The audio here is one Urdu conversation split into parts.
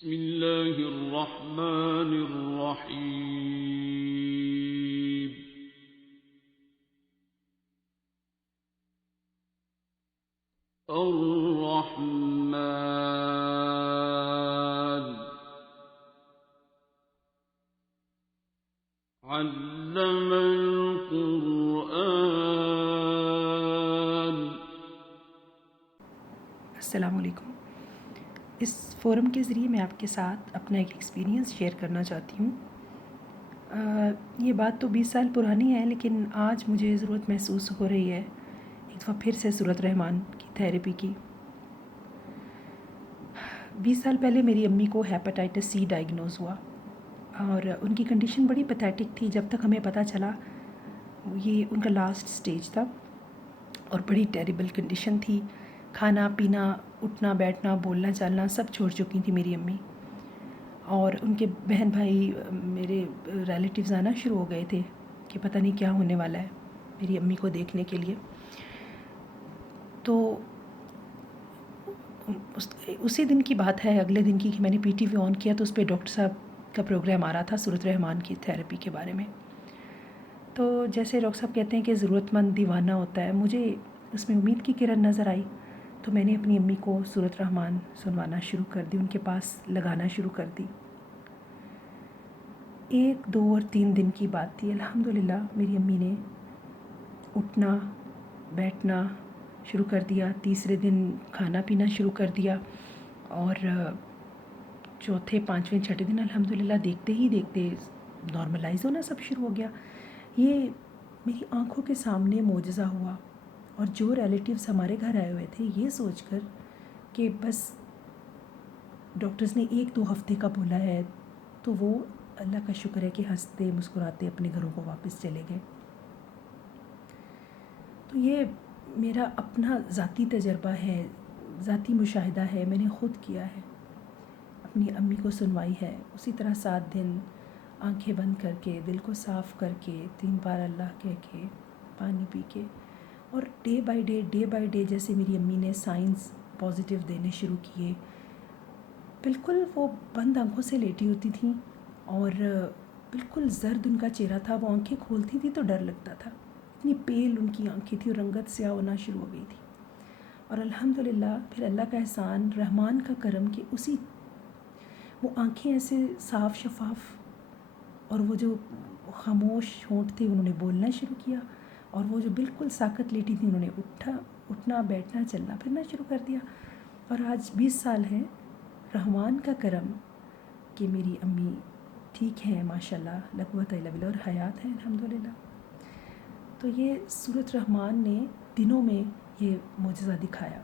بسم الله الرحمن الرحيم. الرحمن علم القرآن. السلام علیکم. اس فورم کے ذریعے میں آپ کے ساتھ اپنا ایک ایکسپیرینس شیئر کرنا چاہتی ہوں. یہ بات تو 20 سال پرانی ہے، لیکن آج مجھے ضرورت محسوس ہو رہی ہے ایک دفعہ پھر سے سورۃ الرحمن کی تھیراپی کی. 20 سال پہلے میری امی کو ہیپاٹائٹس سی ڈائگنوز ہوا، اور ان کی کنڈیشن بڑی پیتھیٹک تھی. جب تک ہمیں پتہ چلا یہ ان کا لاسٹ سٹیج تھا اور بڑی ٹیریبل کنڈیشن تھی. کھانا پینا، اٹھنا بیٹھنا، بولنا چالنا سب چھوڑ چکی تھی میری امی، اور ان کے بہن بھائی میرے ریلیٹیوز آنا شروع ہو گئے تھے کہ پتہ نہیں کیا ہونے والا ہے میری امی کو دیکھنے کے لیے. تو اسی دن کی بات ہے، اگلے دن کی، کہ میں نے پی ٹی وی آن کیا تو اس پہ ڈاکٹر صاحب کا پروگرام آ رہا تھا سورۃ الرحمن کی تھیراپی کے بارے میں. تو جیسے ڈاکٹر صاحب کہتے ہیں کہ ضرورت مند دیوانہ ہوتا ہے، مجھے اس میں امید کی کرن نظر آئی. تو میں نے اپنی امی کو سورۃ الرحمن سنوانا شروع کر دی، ان کے پاس لگانا شروع کر دی. 1 2 اور 3 دن کی بات تھی. الحمدللہ میری امی نے اٹھنا بیٹھنا شروع کر دیا. تیسرے دن کھانا پینا شروع کر دیا، اور چوتھے 5ویں 6ٹھے دن الحمدللہ دیکھتے ہی دیکھتے نارملائز ہونا سب شروع ہو گیا. یہ میری آنکھوں کے سامنے معجزہ ہوا. اور جو ریلیٹیوز ہمارے گھر آئے ہوئے تھے یہ سوچ کر کہ بس ڈاکٹرز نے 1 2 ہفتے کا بولا ہے، تو وہ اللہ کا شکر ہے کہ ہنستے مسکراتے اپنے گھروں کو واپس چلے گئے. تو یہ میرا اپنا ذاتی تجربہ ہے، ذاتی مشاہدہ ہے، میں نے خود کیا ہے، اپنی امی کو سنوائی ہے. اسی طرح 7 دن آنکھیں بند کر کے، دل کو صاف کر کے، 3 بار اللہ کہہ کے، پانی پی کے، اور ڈے بائی ڈے جیسے میری امی نے سائنس پازیٹیو دینے شروع کیے. بالکل وہ بند آنکھوں سے لیٹی ہوتی تھیں، اور بالکل زرد ان کا چہرہ تھا. وہ آنکھیں کھولتی تھی تو ڈر لگتا تھا، اتنی پیل ان کی آنکھیں تھیں اور رنگت سیاہ ہونا شروع ہو گئی تھی. اور الحمدللہ پھر اللہ کا احسان، رحمان کا کرم کہ اسی وہ آنکھیں ایسے صاف شفاف، اور وہ جو خاموش ہونٹ تھے انہوں نے بولنا شروع کیا، اور وہ جو بالکل ساکت لیٹی تھی انہوں نے اٹھنا بیٹھنا چلنا پھرنا شروع کر دیا. اور آج 20 سال ہیں، رحمان کا کرم کہ میری امی ٹھیک ہیں ماشاءاللہ، لا قوت الا باللہ، اور حیات ہیں الحمدللہ. تو یہ سورۃ الرحمن نے دنوں میں یہ معجزہ دکھایا.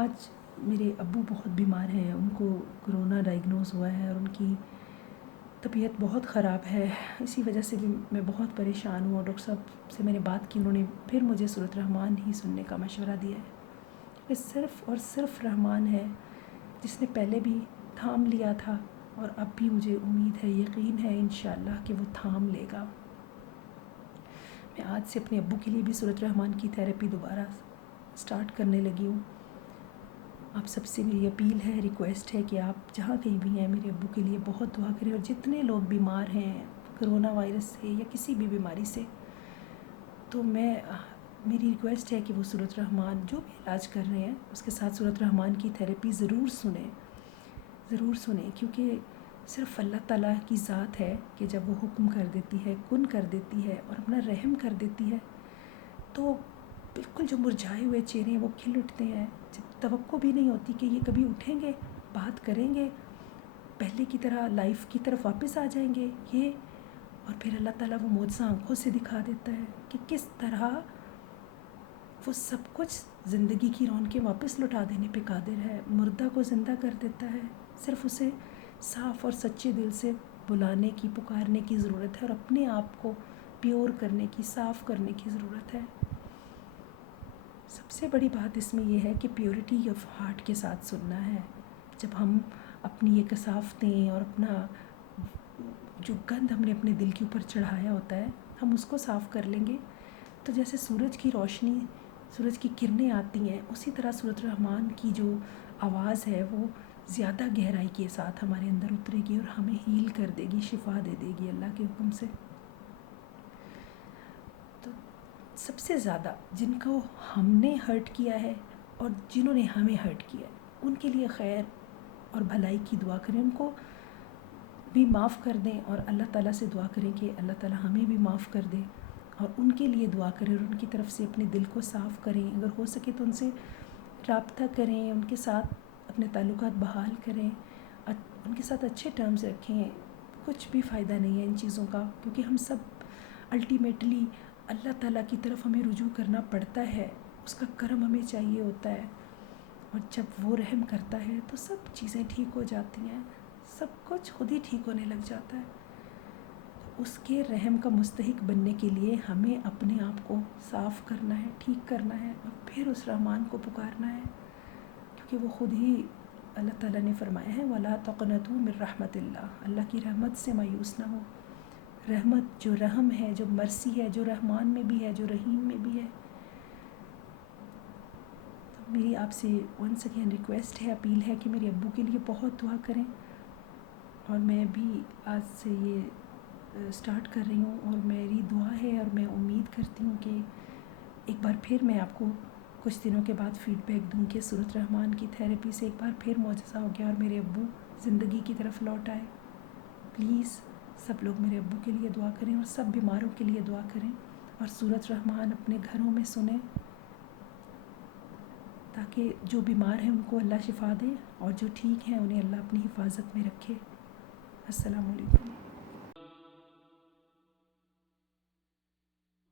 آج میرے ابو بہت بیمار ہیں، ان کو کرونا ڈائگنوز ہوا ہے اور ان کی طبیعت بہت خراب ہے. اسی وجہ سے بھی میں بہت پریشان ہوں، اور ڈاکٹر صاحب سے میں نے بات کی، انہوں نے پھر مجھے سورۃ الرحمن ہی سننے کا مشورہ دیا ہے. یہ صرف اور صرف رحمان ہے جس نے پہلے بھی تھام لیا تھا، اور اب بھی مجھے امید ہے، یقین ہے انشاءاللہ کہ وہ تھام لے گا. میں آج سے اپنے ابو کے لیے بھی سورۃ الرحمن کی تھیراپی دوبارہ سٹارٹ کرنے لگی ہوں. آپ سب سے میری اپیل ہے، ریکویسٹ ہے کہ آپ جہاں کہیں بھی ہیں میرے ابو کے لیے بہت دعا کریں. اور جتنے لوگ بیمار ہیں کرونا وائرس سے یا کسی بھی بیماری سے، تو میری ریکویسٹ ہے کہ وہ سورۃ الرحمن جو بھی علاج کر رہے ہیں اس کے ساتھ سورۃ الرحمن کی تھیراپی ضرور سنیں، کیونکہ صرف اللہ تعالیٰ کی ذات ہے کہ جب وہ حکم کر دیتی ہے، کن کر دیتی ہے اور اپنا رحم کر دیتی ہے، تو بالکل جو مرجھائے ہوئے چہرے ہیں وہ کھل اٹھتے ہیں. توقع بھی نہیں ہوتی کہ یہ کبھی اٹھیں گے، بات کریں گے، پہلے کی طرح لائف کی طرف واپس آ جائیں گے یہ. اور پھر اللہ تعالیٰ وہ معجزہ آنکھوں سے دکھا دیتا ہے کہ کس طرح وہ سب کچھ زندگی کی رونقیں واپس لوٹا دینے پہ قادر ہے. مردہ کو زندہ کر دیتا ہے، صرف اسے صاف اور سچے دل سے بلانے کی، پکارنے کی ضرورت ہے، اور اپنے آپ کو پیور کرنے کی، صاف کرنے کی ضرورت ہے. سب سے بڑی بات اس میں یہ ہے کہ پیورٹی آف ہارٹ کے ساتھ سننا ہے. جب ہم اپنی یہ کثافتیں اور اپنا جو گند ہم نے اپنے دل کے اوپر چڑھایا ہوتا ہے، ہم اس کو صاف کر لیں گے، تو جیسے سورج کی روشنی، سورج کی کرنیں آتی ہیں، اسی طرح سورۃ الرحمن کی جو آواز ہے وہ زیادہ گہرائی کے ساتھ ہمارے اندر اترے گی اور ہمیں ہیل کر دے گی، شفا دے دے گی اللہ کے حکم سے۔ تو سب سے زیادہ جن کو ہم نے ہرٹ کیا ہے اور جنہوں نے ہمیں ہرٹ کیا ہے، ان کے لیے خیر اور بھلائی کی دعا کریں، ان کو بھی معاف کر دیں، اور اللہ تعالیٰ سے دعا کریں کہ اللہ تعالیٰ ہمیں بھی معاف کر دے، اور ان کے لیے دعا کریں اور ان کی طرف سے اپنے دل کو صاف کریں۔ اگر ہو سکے تو ان سے رابطہ کریں، ان کے ساتھ اپنے تعلقات بحال کریں، ان کے ساتھ اچھے ٹرمز رکھیں۔ کچھ بھی فائدہ نہیں ہے ان چیزوں کا، کیونکہ ہم سب الٹیمیٹلی اللہ تعالیٰ کی طرف ہمیں رجوع کرنا پڑتا ہے، اس کا کرم ہمیں چاہیے ہوتا ہے، اور جب وہ رحم کرتا ہے تو سب چیزیں ٹھیک ہو جاتی ہیں، سب کچھ خود ہی ٹھیک ہونے لگ جاتا ہے۔ اس کے رحم کا مستحق بننے کے لیے ہمیں اپنے آپ کو صاف کرنا ہے، ٹھیک کرنا ہے، اور پھر اس رحمان کو پکارنا ہے، کیونکہ وہ خود ہی اللہ تعالیٰ نے فرمایا ہے وَلَا تَقْنَطُوا مِن رَحْمَتِ اللَّهِ، اللہ کی رحمت سے مایوس نہ ہو۔ رحمت جو رحم ہے، جو مرسی ہے، جو رحمان میں بھی ہے، جو رحیم میں بھی ہے۔ تو میری آپ سے ونس اگین ریکویسٹ ہے، اپیل ہے کہ میرے ابو کے لیے بہت دعا کریں، اور میں بھی آج سے یہ سٹارٹ کر رہی ہوں، اور میری دعا ہے اور میں امید کرتی ہوں کہ ایک بار پھر میں آپ کو کچھ دنوں کے بعد فیڈ بیک دوں کہ سورۃ رحمان کی تھیراپی سے ایک بار پھر معجزہ ہو گیا اور میرے ابو زندگی کی طرف لوٹ آئے۔ پلیز سب لوگ میرے ابو کے لیے دعا کریں، اور سب بیماروں کے لیے دعا کریں، اور سورۃ رحمان اپنے گھروں میں سنیں، تاکہ جو بیمار ہیں ان کو اللہ شفا دے، اور جو ٹھیک ہیں انہیں اللہ اپنی حفاظت میں رکھے۔ السلام علیکم۔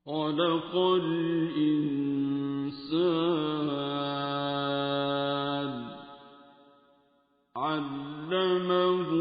خلق الإنسان علمه